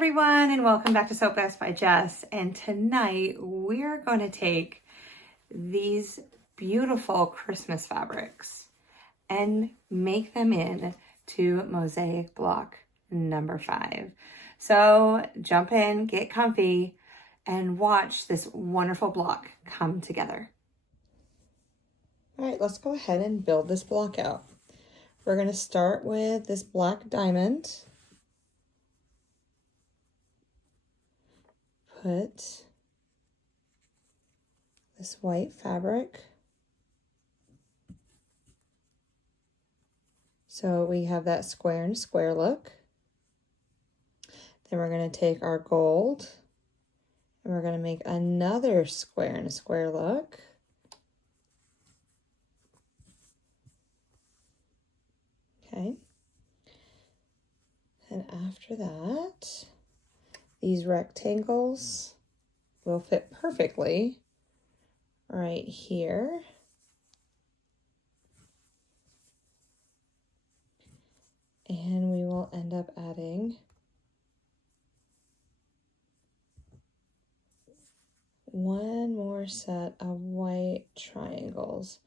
everyone, and welcome back to Sew Best by Jess. And tonight we're going to take these beautiful Christmas fabrics and make them into Mosaic block number 5. So jump in, get comfy, and watch this wonderful block come together. All right, let's go ahead and build this block out. We're going to start with this black diamond. Put this white fabric. So we have that square and square look. Then we're going to take our gold and we're going to make another square and a square look. Okay. And after that, these rectangles will fit perfectly right here. And we will end up adding one more set of white triangles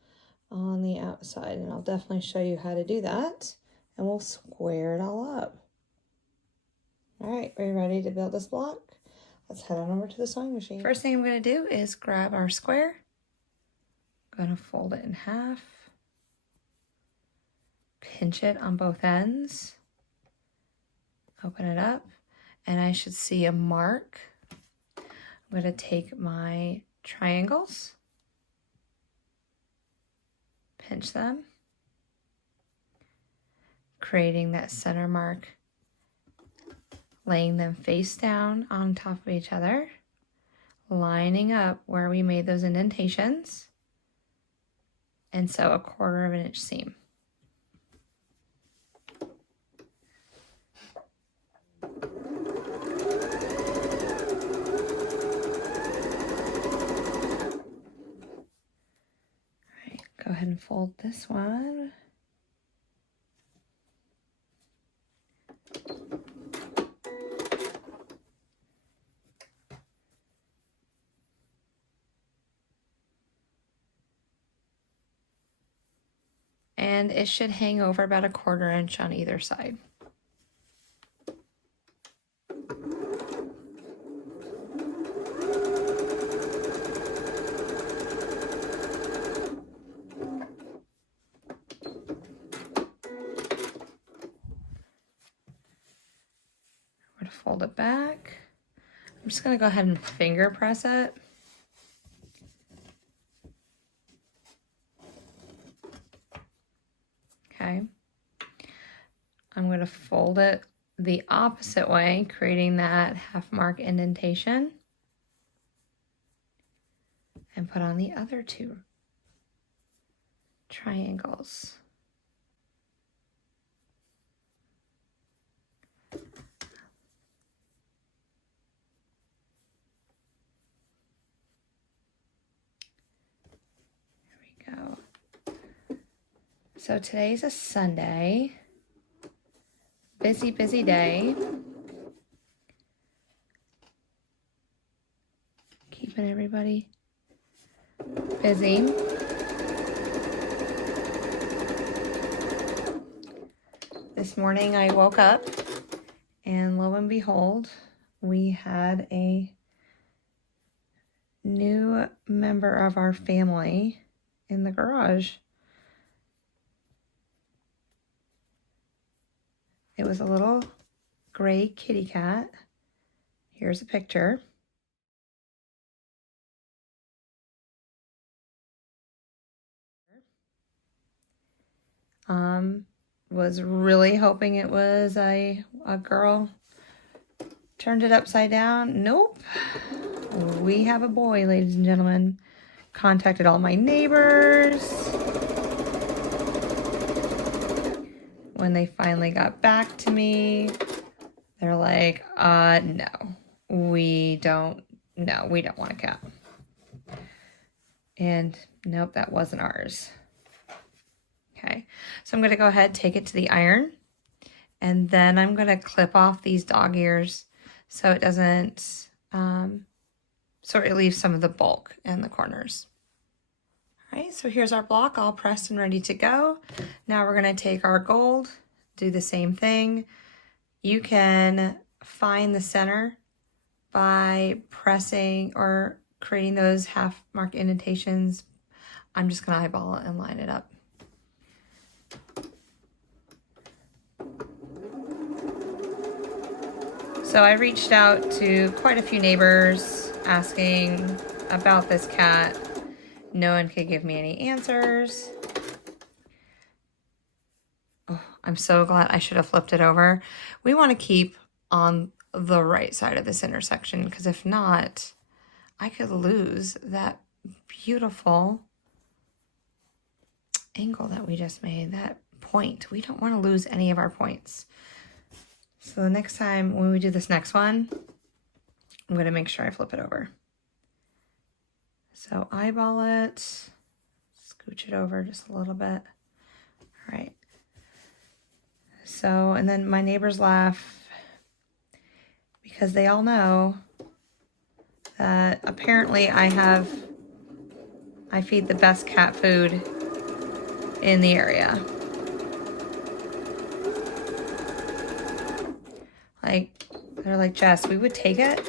on the outside. And I'll definitely show you how to do that. And we'll square it all up. All right, are you ready to build this block? Let's head on over to the sewing machine. First thing I'm going to do is grab our square. I'm going to fold it in half. Pinch it on both ends. Open it up, and I should see a mark. I'm going to take my triangles, pinch them, creating that center mark, laying them face down on top of each other, lining up where we made those indentations, and sew a 1/4 inch seam. Go ahead and fold this one. And it should hang over about a 1/4 inch on either side. I'm going to fold it back. I'm just going to go ahead and finger press it. Okay. I'm going to fold it the opposite way, creating that half mark indentation. And put on the other 2 triangles. Go. So today's a Sunday. Busy day. Keeping everybody busy. This morning I woke up and lo and behold, we had a new member of our family in the garage. It was a little gray kitty cat. Here's a picture. Was really hoping it was a girl. Turned it upside down. Nope. We have a boy, ladies and gentlemen. Contacted all my neighbors. When they finally got back to me, they're like, no, we don't want a cat. And nope, that wasn't ours. Okay, so I'm going to go ahead, take it to the iron, and then I'm going to clip off these dog ears so it doesn't, so it leaves some of the bulk in the corners. All right, so here's our block all pressed and ready to go. Now we're gonna take our gold, do the same thing. You can find the center by pressing or creating those half mark indentations. I'm just gonna eyeball it and line it up. So I reached out to quite a few neighbors asking about this cat. No one could give me any answers. Oh, I'm so glad. I should have flipped it over. We want to keep on the right side of this intersection, because if not, I could lose that beautiful angle that we just made, that point. We don't want to lose any of our points. So the next time when we do this next one, I'm going to make sure I flip it over. So eyeball it, scooch it over just a little bit. All right. So, and then my neighbors laugh because they all know that apparently I feed the best cat food in the area. Like, they're like, Jess, we would take it,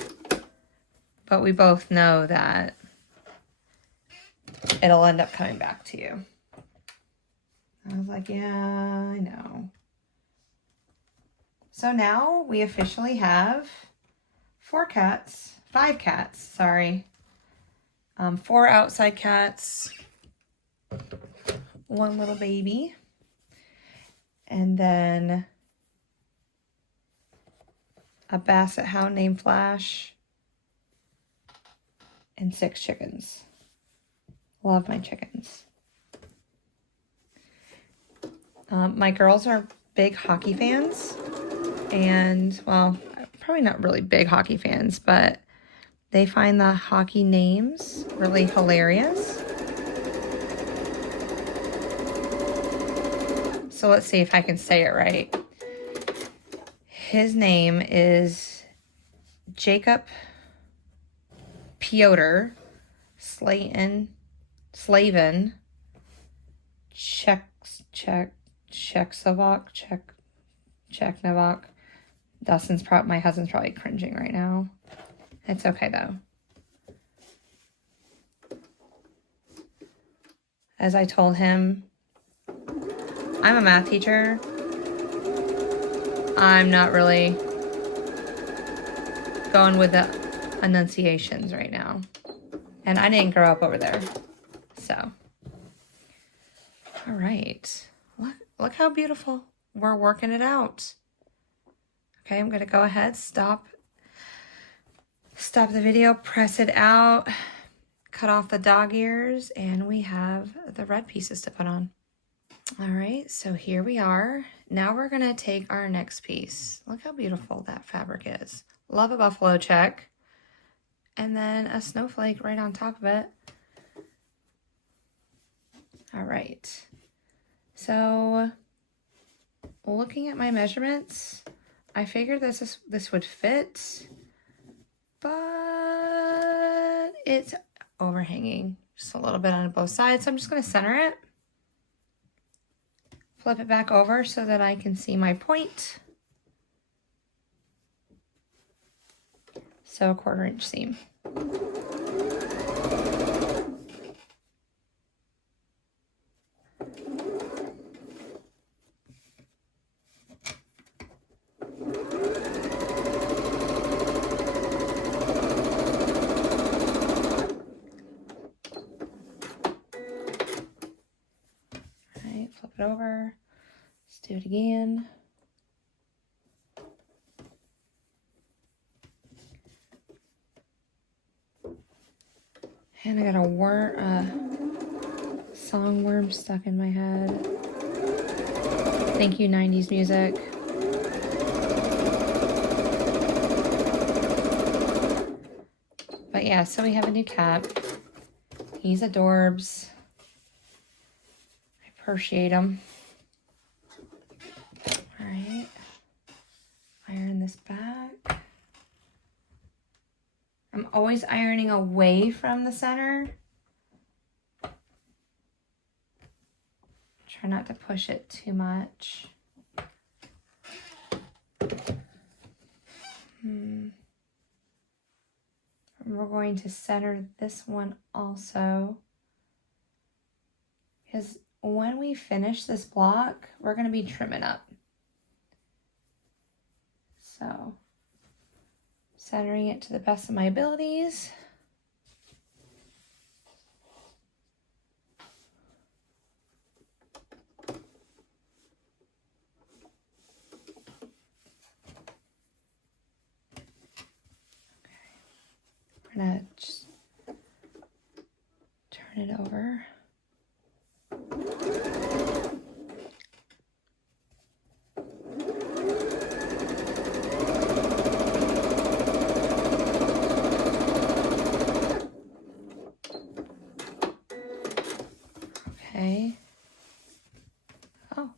but we both know that it'll end up coming back to you. I was like, yeah, I know. So now we officially have 5 cats, sorry. 4 outside cats, 1 little baby, and then a basset hound named Flash, and 6 chickens. Love my chickens. My girls are big hockey fans, and, well, probably not really big hockey fans, but they find the hockey names really hilarious. So let's see if I can say it right. His name is Jacob Piotr Slavin Czechnovac. My husband's probably cringing right now. It's okay though. As I told him, I'm a math teacher. I'm not really going with the enunciations right now. And I didn't grow up over there. So, all right. Look how beautiful. We're working it out. Okay, I'm gonna go ahead, stop the video, press it out, cut off the dog ears, and we have the red pieces to put on. All right, so here we are. Now we're gonna take our next piece. Look how beautiful that fabric is. Love a buffalo check. And then a snowflake right on top of it. All right, so looking at my measurements, I figured this would fit, but it's overhanging just a little bit on both sides. So I'm just going to center it, flip it back over so that I can see my point. So a 1/4 inch seam. Flip it over. Let's do it again. And I got a song worm stuck in my head. Thank you, 90s music. But yeah, so we have a new cat. He's adorbs. Appreciate them. All right, iron this back. always ironing away from the center. Try not to push it too much. And we're going to center this one also, because when we finish this block, we're going to be trimming up. So, centering it to the best of my abilities. We're gonna just turn it over. Okay. Oh.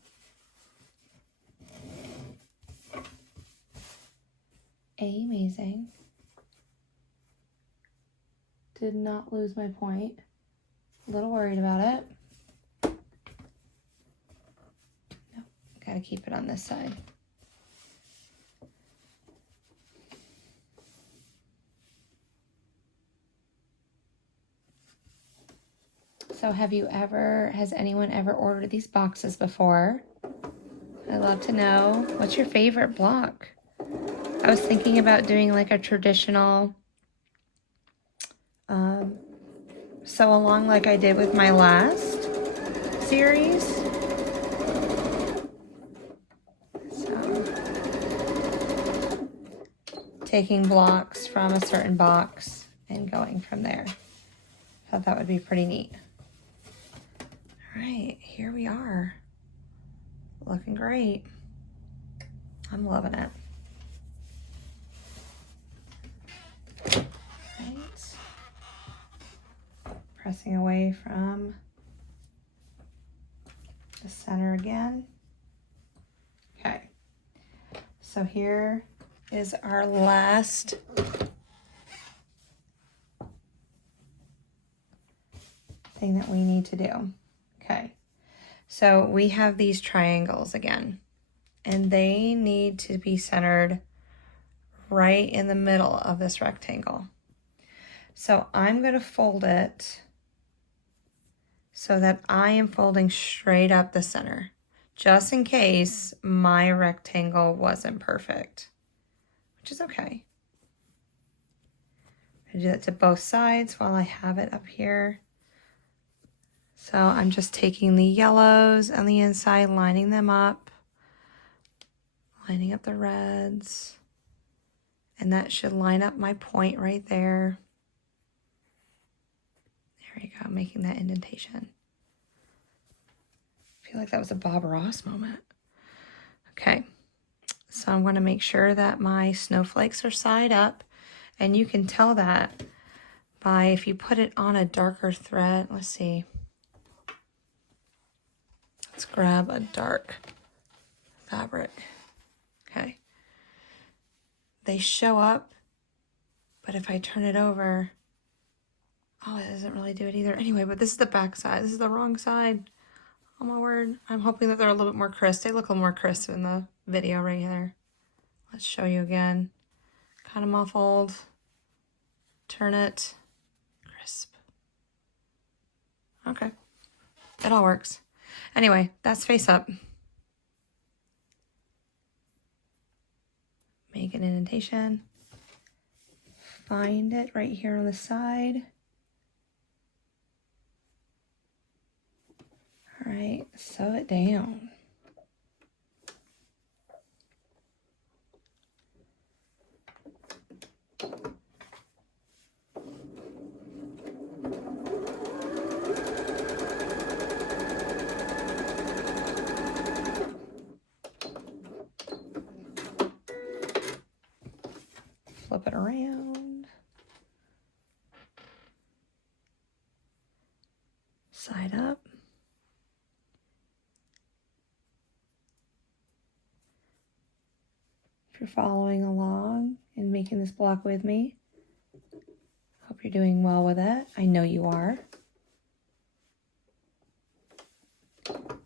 Amazing. Did not lose my point. A little worried about it. No, gotta keep it on this side. So has anyone ever ordered these boxes before? I'd love to know. What's your favorite block? I was thinking about doing like a traditional sew along like I did with my last series. So, taking blocks from a certain box and going from there. Thought that would be pretty neat. All right, here we are. Looking great. I'm loving it. Pressing away from the center again. Okay, so here is our last thing that we need to do. Okay, so we have these triangles again, and they need to be centered right in the middle of this rectangle. So I'm going to fold it so that I am folding straight up the center, just in case my rectangle wasn't perfect, which is okay. I do that to both sides while I have it up here. So I'm just taking the yellows on the inside, lining them up, lining up the reds, and that should line up my point right there. There you go, making that indentation. I feel like that was a Bob Ross moment. Okay, so I'm going to make sure that my snowflakes are side up, and you can tell that by if you put it on a darker thread. Let's see. Let's grab a dark fabric. Okay. They show up, but if I turn it over, oh, it doesn't really do it either. Anyway, but this is the back side. This is the wrong side. Oh my word. I'm hoping that they're a little bit more crisp. They look a little more crisp in the video right here. Let's show you again. Kind of muffled. Turn it. Crisp. Okay. It all works. Anyway, that's face up. Make an indentation. Find it right here on the side. All right, sew it down. Flip it around. Side up. If you're following along and making this block with me, you're doing well with it. I know you are. All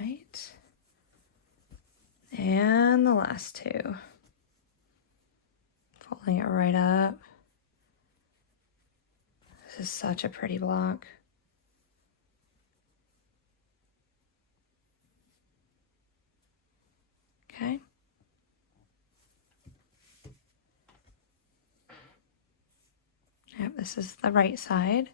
right. And the last two. Folding it right up. This is such a pretty block. Okay. Yep, this is the right side.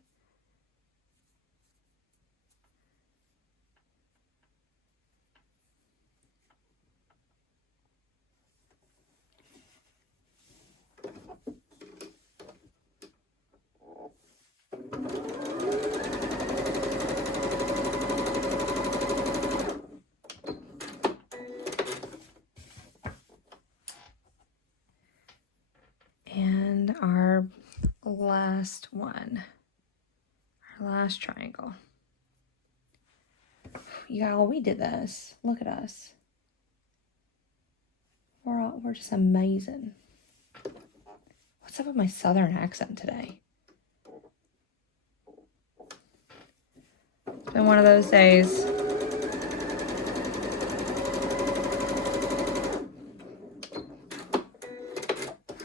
And our last one, our last triangle. Y'all, we did this. Look at us. We're just amazing. What's up with my southern accent today? It's been one of those days.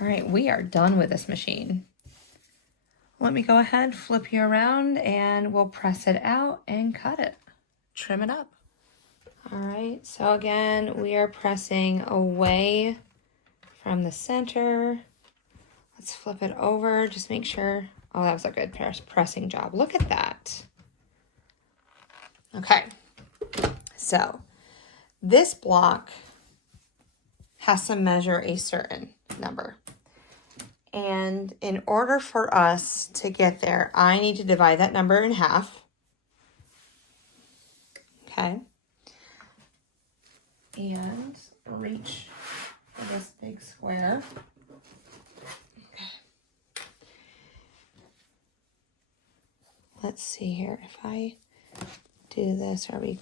All right, we are done with this machine. Let me go ahead, flip you around, and we'll press it out and cut it. Trim it up. All right, so again, we are pressing away from the center. Let's flip it over, just make sure. Oh, that was a good pressing job. Look at that. Okay, so this block has to measure a certain number. And in order for us to get there, I need to divide that number in half. Okay. And reach for this big square. Okay. Let's see here. If I do this, oh, we're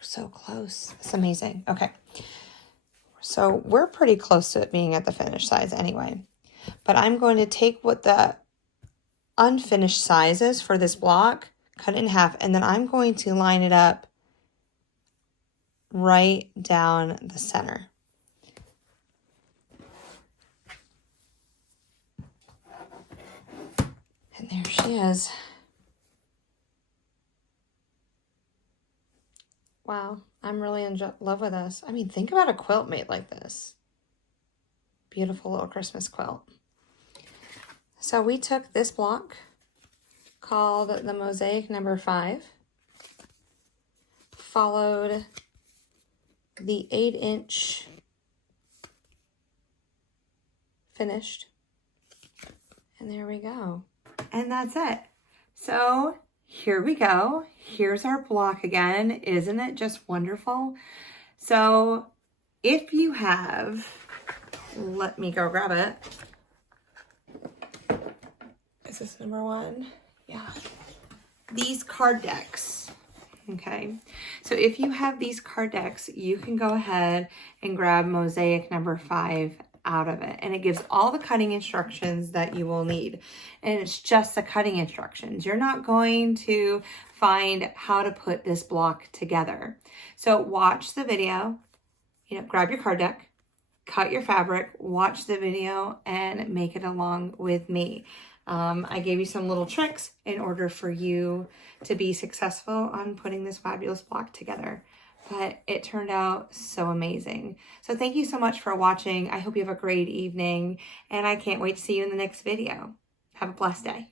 so close. It's amazing. Okay. So we're pretty close to it being at the finished size anyway. But I'm going to take what the unfinished size is for this block, cut it in half, and then I'm going to line it up right down the center. And there she is. Wow, I'm really in love with this. I mean, think about a quilt made like this. Beautiful little Christmas quilt. So we took this block called the Mosaic number 5, followed the 8-inch finished, and there we go. And that's it. So here we go. Here's our block again. Isn't it just wonderful? So if you have, let me go grab it. Is this number 1? Yeah. These card decks. Okay. So if you have these card decks, you can go ahead and grab Mosaic number 5 out of it. And it gives all the cutting instructions that you will need. And it's just the cutting instructions. You're not going to find how to put this block together. So watch the video, grab your card deck, cut your fabric, watch the video, and make it along with me. I gave you some little tricks in order for you to be successful on putting this fabulous block together. But it turned out so amazing. So thank you so much for watching. I hope you have a great evening, and I can't wait to see you in the next video. Have a blessed day.